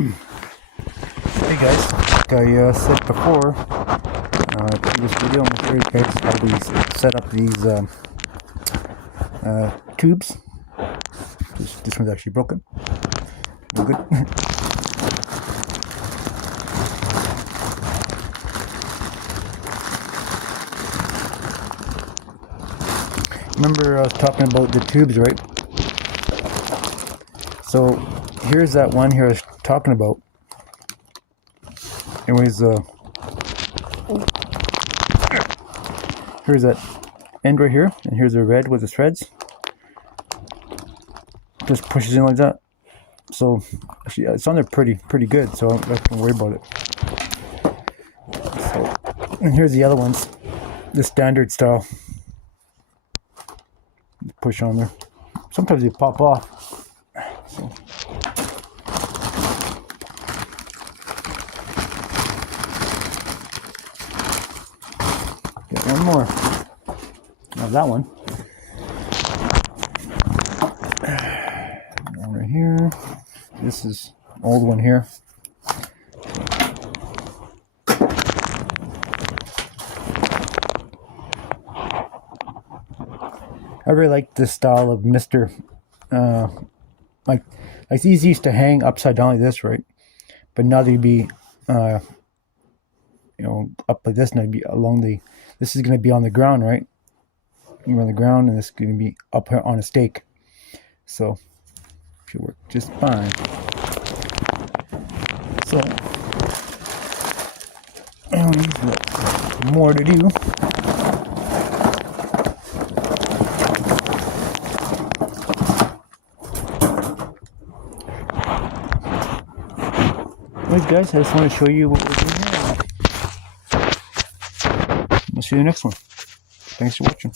Hey guys, like I said before, previous video, I'm going to show you guys how we set up these tubes. This one's actually broken. No good. Remember I was talking about the tubes, right? So here's that one here I was talking about. Anyways, here's that end right here, and here's the red with the threads. Just pushes in like that. So actually, it's on there pretty good. So I'm not gonna worry about it. So, and here's the other ones, the standard style. Push on there. Sometimes they pop off. So. Get one more. Now that one. One right here. This is old one here. I really like this style of Mr. Like these used to hang upside down like this, right? But now they'd be, up like this, and they'd be along the. This is going to be on the ground, right? You're on the ground, and this is going to be up on a stake. So, should work just fine. So, anyways, more to do. Anyways, guys, I just want to show you what we're doing here. I'll see you in the next one. Thanks for watching.